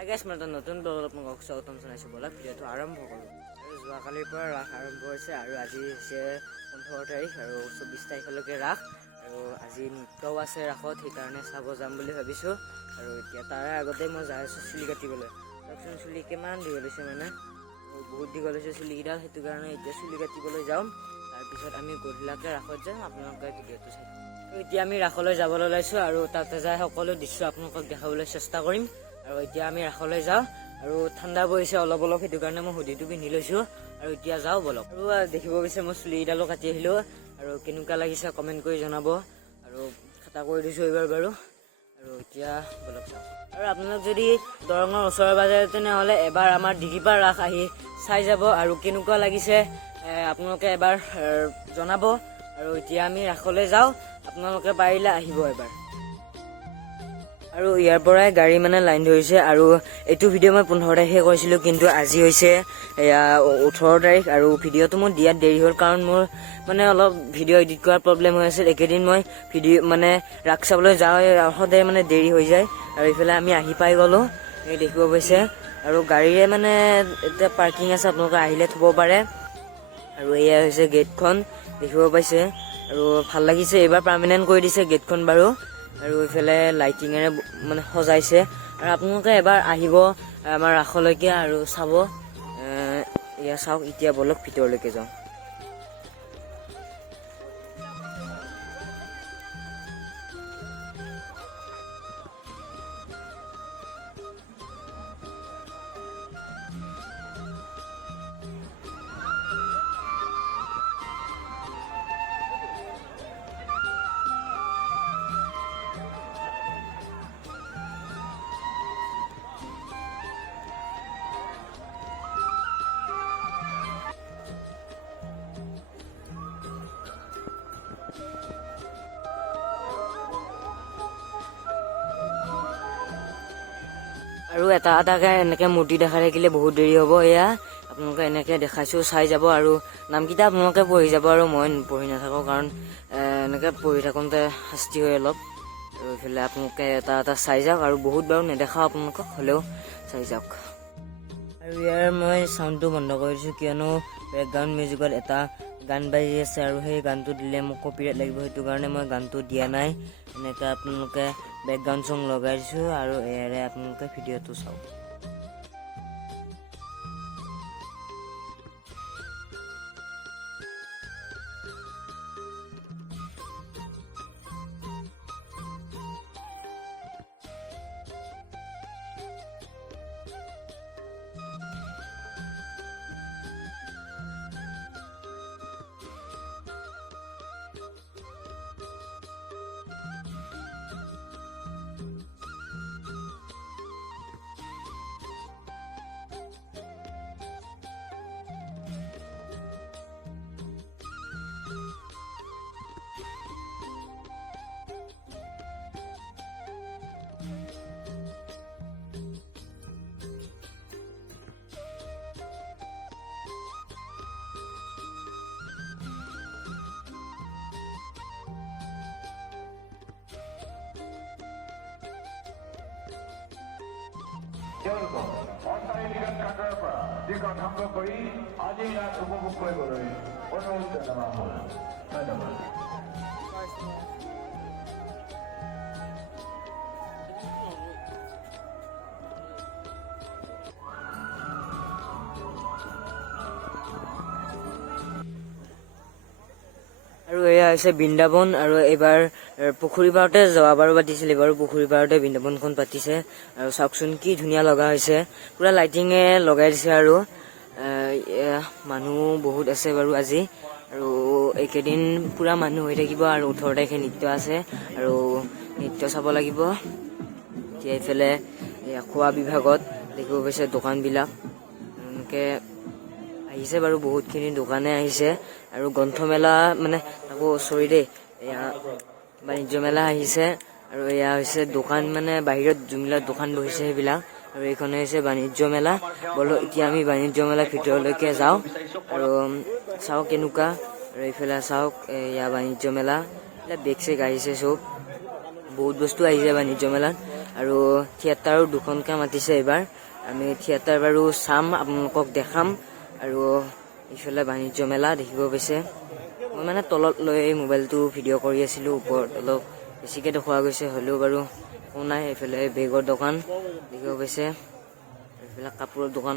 আগাছ মই নতুন ব্লগত আপোনালোকক স্বাগতম জনাইছোঁ। ব'লক ভিডিঅ'টো আৰম্ভ কৰোঁ। আৰু যোৱাকালিৰ পৰা ৰাস আৰম্ভ হৈছে আৰু আজি হৈছে 15 তাৰিখ আৰু 24 তাৰিখলৈকে ৰাস। আৰু আজি নৃত্যও আছে ৰাসত, সেইকাৰণে চাব যাম বুলি ভাবিছোঁ। আৰু এতিয়া তাৰে আগতে মই যাই আছোঁ চুলি কাটিবলৈ। চাওকচোন চুলি কিমান দীঘল হৈছে, মানে বহুত দীঘল হৈছে চুলিকেইডাল, সেইটো কাৰণে এতিয়া চুলি কাটিবলৈ যাওঁ। তাৰপিছত আমি গধূলাকৈ ৰাসত যাম, আপোনালোকে ভিডিঅ'টো চাই। এতিয়া আমি ৰাসলৈ যাবলৈ ওলাইছোঁ আৰু তাতে যাই সকলো দৃশ্য আপোনালোকক দেখাবলৈ চেষ্টা কৰিম। আৰু এতিয়া আমি ৰাসলৈ যাওঁ আৰু ঠাণ্ডা পৰিছে অলপ অলপ, সেইটো কাৰণে মই হুডিটো পিন্ধি লৈছোঁ। আৰু এতিয়া যাওঁ ব'লক। আৰু দেখিব গৈছে মই চুলিকেইডালো কাটি আহিলোঁ, আৰু কেনেকুৱা লাগিছে কমেণ্ট কৰি জনাব। আৰু খাটা কৰি দিছোঁ এইবাৰ বাৰু। আৰু এতিয়া ব'লক যাওঁ। আৰু আপোনালোক যদি দৰঙৰ ওচৰে পাজৰে তেনেহ'লে এবাৰ আমাৰ দিঘিৰপাৰ ৰাস আহি চাই যাব, আৰু কেনেকুৱা লাগিছে আপোনালোকে এবাৰ জনাব। আৰু এতিয়া আমি ৰাসলৈ যাওঁ, আপোনালোকে পাৰিলে আহিব এবাৰ। আৰু ইয়াৰ পৰাই গাড়ী মানে লাইন ধৰিছে। আৰু এইটো ভিডিঅ' মই 15 তাৰিখে কৰিছিলোঁ, কিন্তু আজি হৈছে 18 তাৰিখ। আৰু ভিডিঅ'টো মোৰ দিয়াত দেৰি হ'ল, কাৰণ মোৰ মানে অলপ ভিডিঅ' এডিট কৰাৰ প্ৰব্লেম হৈ আছিল। একেদিন মই ভিডিঅ' মানে ৰাস চাবলৈ যাওঁ, সদায় মানে দেৰি হৈ যায়। আৰু এইফালে আমি আহি পাই গ'লোঁ, এই দেখিব পাইছে। আৰু গাড়ীৰে মানে এতিয়া পাৰ্কিং আছে, আপোনালোকে আহিলে থ'ব পাৰে। আৰু এয়া হৈছে গেটখন, দেখিব পাইছে। আৰু ভাল লাগিছে, এইবাৰ পাৰ্মানেণ্ট কৰি দিছে গেটখন বাৰু। আৰু এইফালে লাইটিঙেৰে মানে সজাইছে। আৰু আপোনালোকে এবাৰ আহিব আমাৰ ৰাসলৈকে আৰু চাব। এয়া চাওক, এতিয়া ব'লক ভিতৰলৈকে যাওঁ। আৰু এটা এটাকৈ এনেকৈ মূৰ্তি দেখাই থাকিলে বহুত দেৰি হ'ব। এয়া আপোনালোকে এনেকৈ দেখাইছোঁ, চাই যাব। আৰু নামকেইটা আপোনালোকে পঢ়ি যাব, আৰু মই পঢ়ি নাথাকোঁ, কাৰণ এনেকৈ পঢ়ি থাকোঁতে শাস্তি হয় অলপ। আৰু এইফালে আপোনালোকে এটা এটা চাই যাওক, আৰু বহুত বাৰু নেদেখাওঁ আপোনালোকক, হ'লেও চাই যাওক। আৰু ইয়াৰ মই চাউণ্ডটো বন্ধ কৰি দিছোঁ, কিয়নো বেকগ্ৰাউণ্ড মিউজিকত এটা গান বাজি আছে, আৰু সেই গানটো দিলে মোক কপিৰাইট লাগিব, সেইটো কাৰণে মই গানটো দিয়া নাই। এনেকৈ আপোনালোকে বেকগ্ৰাউণ্ড চং লগাই দিছোঁ, আৰু ইয়াৰে আপোনালোকে ভিডিঅ'টো চাওক। অস্থায়ী নিকাশ কাৰ্ডৰ পৰা টিকট সংগ্ৰহ কৰি আজি ৰাত উপভোগ কৰিবলৈ অনুৰোধ জনোৱা হ'ল। ধন্যবাদ। আৰু এয়া হৈছে বৃন্দাবন। আৰু এইবাৰ পুখুৰী পাৰতে যোৱাবাৰো পাতিছিল, এইবাৰো পুখুৰী পাৰতে বৃন্দাবনখন পাতিছে। আৰু চাওকচোন কি ধুনীয়া লগা হৈছে, পুৰা লাইটিঙে লগাই দিছে। আৰু মানুহ বহুত আছে বাৰু আজি, আৰু এইকেইদিন পুৰা মানুহ হৈ থাকিব। আৰু 18 তাৰিখে নৃত্য আছে, আৰু নৃত্য চাব লাগিব। এতিয়া এইফালে খোৱা বিভাগত দেখিব পাইছে দোকানবিলাক এনেকৈ আহিছে বাৰু, বহুতখিনি দোকানে আহিছে। আৰু গ্ৰন্থমেলা মানে তাকো চৰি দেই, এয়া বাণিজ্য মেলা আহিছে। আৰু এয়া হৈছে দোকান, মানে বাহিৰত যোনবিলাক দোকান বহিছে সেইবিলাক। আৰু এইখনে হৈছে বাণিজ্য মেলা। ব'লক এতিয়া আমি বাণিজ্য মেলাৰ ভিতৰলৈকে যাওঁ আৰু চাওঁ কেনেকুৱা। আৰু এইফালে চাওক, এয়া বাণিজ্য মেলা, এইবিলাক বেগ চেগ আহিছে চব, বহুত বস্তু আহিছে বাণিজ্য মেলাত। আৰু থিয়েটাৰো দুখনকৈ মাতিছে এইবাৰ আমি থিয়েটাৰ বাৰু চাম আপোনালোকক দেখাম আৰু ইফালে বাণিজ্য মেলা দেখিব পাইছে মই মানে তলত লৈ মোবাইলটো ভিডিঅ' কৰি আছিলোঁ ওপৰত অলপ বেছিকৈ দেখুওৱা গৈছে হ'লেও বাৰু একো নাই এইফালে বেগৰ দোকান দেখিব পাইছে এইফালে কাপোৰৰ দোকান